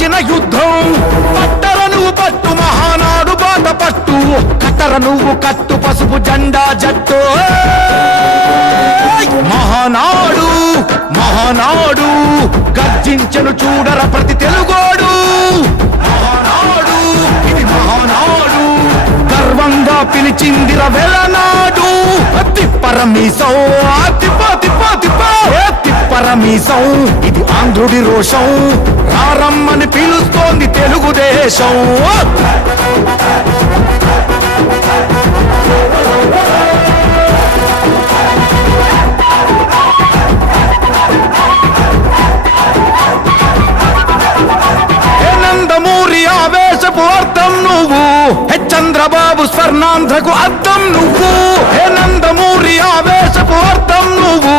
వచ్చిన యుద్ధం. పట్టర నువ్వు పట్టు మహానాడు బాట పట్టు. కట్టర నువ్వు కట్టు పసుపు జెండా జట్టు. మహానాడు మహానాడు గర్జించను చూడర ప్రతి తెలుగోడు. మహానాడు ఇది మహానాడు గర్వంగా పిలిచిందిర వెలనాడు తిప్పరమీసం ఆ తిప్పరమీసం ఇది ఆంధ్రుడి రోషం. రారమ్మని పిలుస్తోంది తెలుగుదేశం. నందమూరి ఆవేశపు అర్థం నువ్వు. హే చంద్రబాబు స్వర్ణాంధ్రకు అర్థం నువ్వు. హే నందమూరి ఆవేశపు అర్థం నువ్వు.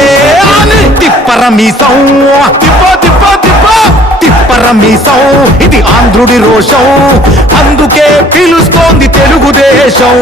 తిప్పరమీసం తిప్ప తిప్ప తిప్ప. తిప్పరమీసం ఇది ఆంధ్రుడి రోషం. అందుకే పిలుస్తోంది తెలుగుదేశం.